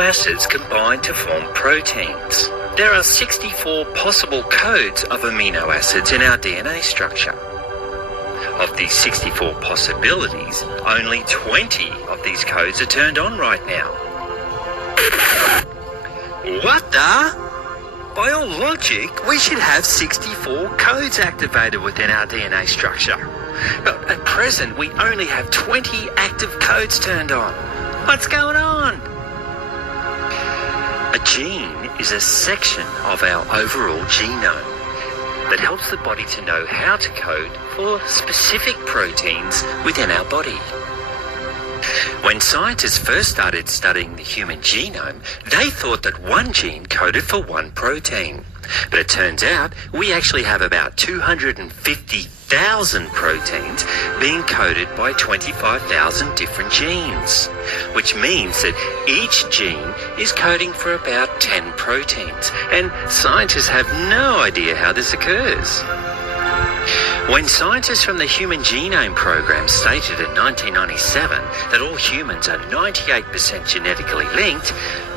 acids combine to form proteins. There are 64 possible codes of amino acids in our DNA structure. Of these 64 possibilities, only 20 of these codes are turned on right now. What the? By all logic, we should have 64 codes activated within our DNA structure. But at present, we only have 20 active codes turned on. What's going on? A gene is a section of our overall genome that helps the body to know how to code for specific proteins within our body. When scientists first started studying the human genome, they thought that one gene coded for one protein. But it turns out we actually have about 250,000 proteins being coded by 25,000 different genes, which means that each gene is coding for about 10 proteins, and scientists have no idea how this occurs. When scientists from the Human Genome Program stated in 1997 that all humans are 98% genetically linked,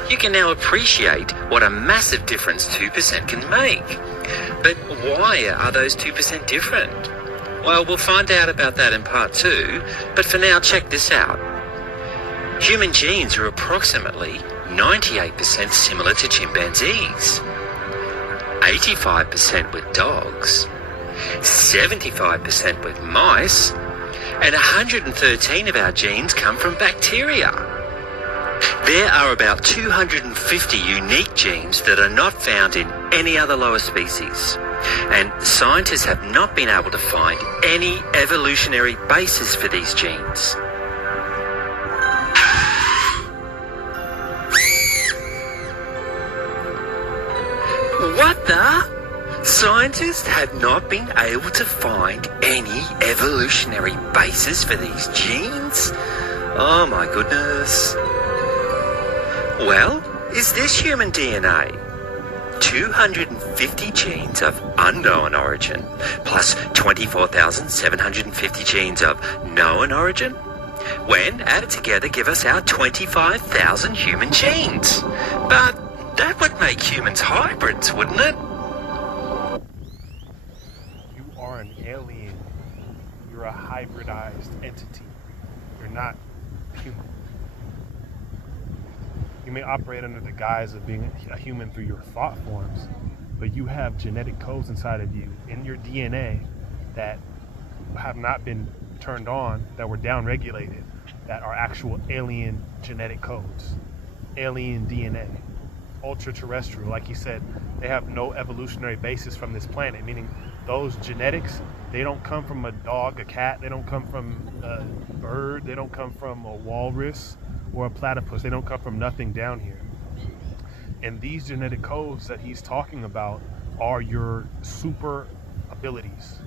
you can now appreciate what a massive difference 2% can make. But why are those 2% different? Well, we'll find out about that in part 2, but for now, check this out. Human genes are approximately 98% similar to chimpanzees, 85% with dogs, 75% with mice, and 113 of our genes come from bacteria. There are about 250 unique genes that are not found in any other lower species, and scientists have not been able to find any evolutionary basis for these genes. What the? Scientists have not been able to find any evolutionary basis for these genes? Oh my goodness. Well, is this human DNA? 250 genes of unknown origin, plus 24,750 genes of known origin, when added together give us our 25,000 human genes. But that would make humans hybrids, wouldn't it? An alien. You're a hybridized entity. You're not human. You may operate under the guise of being a human through your thought forms, but you have genetic codes inside of you in your DNA that have not been turned on, that were downregulated, that are actual alien genetic codes, alien DNA, ultra-terrestrial. Like you said, they have no evolutionary basis from this planet, meaning those genetics, they don't come from a dog, a cat, they don't come from a bird, they don't come from a walrus or a platypus, they don't come from nothing down here. And these genetic codes that he's talking about are your super abilities.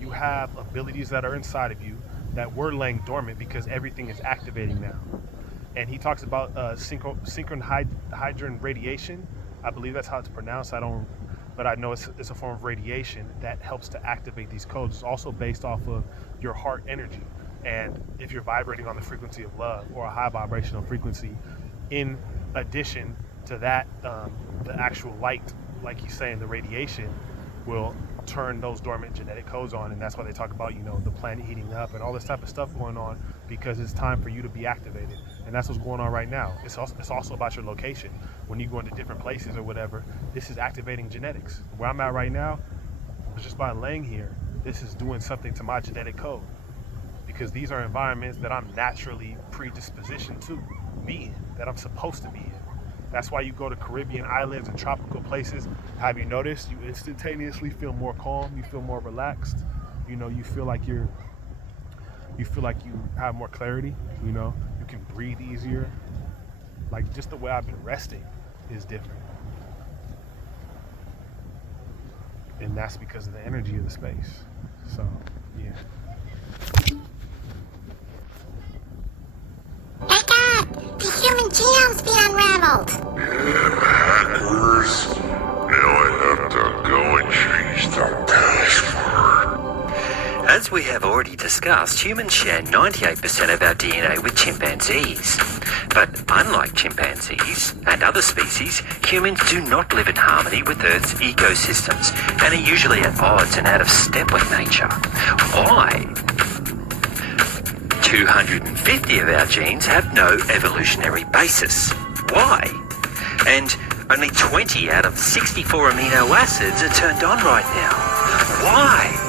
You have abilities that are inside of you that were laying dormant because everything is activating now. And he talks about synchrohydrin radiation. I believe that's how it's pronounced. But I know it's a form of radiation that helps to activate these codes. It's also based off of your heart energy. And if you're vibrating on the frequency of love or a high vibrational frequency, in addition to that, the actual light, like he's saying, the radiation will turn those dormant genetic codes on. And that's why they talk about, the planet heating up and all this type of stuff going on, because it's time for you to be activated. And that's what's going on right now. It's also about your location. When you go into different places or whatever, this is activating genetics. Where I'm at right now, just by laying here, this is doing something to my genetic code, because these are environments that I'm naturally predispositioned to be in, that I'm supposed to be in. That's why you go to Caribbean islands and tropical places. Have you noticed you instantaneously feel more calm, you feel more relaxed, you feel like you have more clarity, you can breathe easier. Like, just the way I've been resting is different. And that's because of the energy of the space. So, yeah. Wake up! The human genome's been unraveled! Hackers. Now I have to go and change the password. As we have already discussed, humans share 98% of our DNA with chimpanzees. But unlike chimpanzees and other species, humans do not live in harmony with Earth's ecosystems and are usually at odds and out of step with nature. Why? 250 of our genes have no evolutionary basis. Why? And only 20 out of 64 amino acids are turned on right now. Why?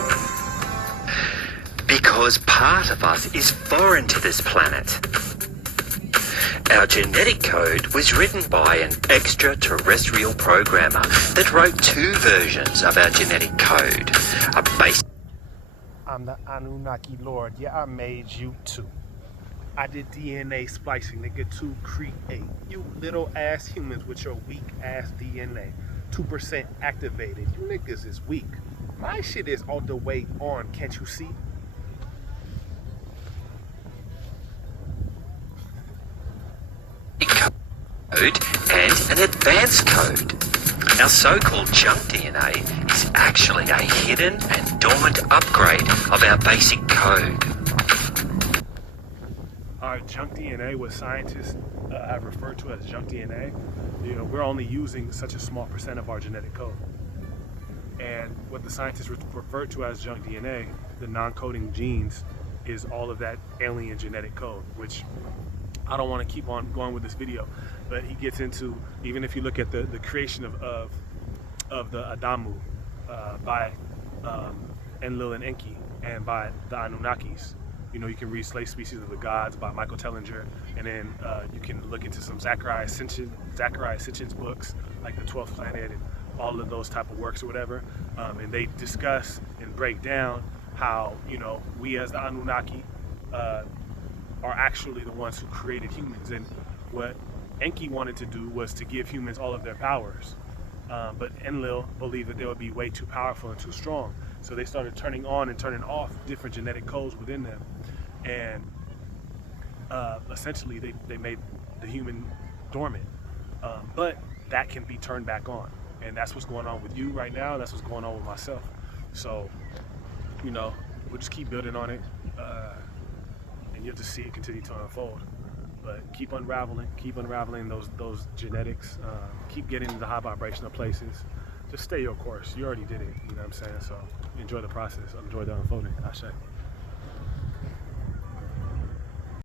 Because part of us is foreign to this planet. Our genetic code was written by an extraterrestrial programmer that wrote 2 versions of our genetic code. A basic I'm the Anunnaki Lord. Yeah, I made you too. I did DNA splicing, nigga, to create you little ass humans with your weak ass DNA. 2% activated. You niggas is weak. My shit is all the way on. Can't you see? code and an advanced code. Our so-called junk DNA is actually a hidden and dormant upgrade of our basic code. Our junk DNA, what scientists have referred to as junk DNA, you know, we're only using such a small % of our genetic code. And what the scientists refer to as junk DNA, the non-coding genes, is all of that alien genetic code, which I don't want to keep on going with this video, but he gets into, even if you look at the creation of the Adamu by Enlil and Enki and by the Anunnakis. You know, you can read Slave Species of the Gods by Michael Tellinger, and then you can look into some Zachariah Sitchin's books, like The 12th Planet and all of those type of works or whatever, and they discuss and break down how, you know, we as the Anunnaki are actually the ones who created humans. And what Enki wanted to do was to give humans all of their powers, but Enlil believed that they would be way too powerful and too strong. So they started turning on and turning off different genetic codes within them, and essentially they made the human dormant. But that can be turned back on, and that's what's going on with you right now. That's what's going on with myself. So, you know, we'll just keep building on it, and you'll just see it continue to unfold. But keep unraveling those genetics. Keep getting into high vibrational places. Just stay your course. You already did it. You know what I'm saying? So enjoy the process. Enjoy the unfolding. Ashe.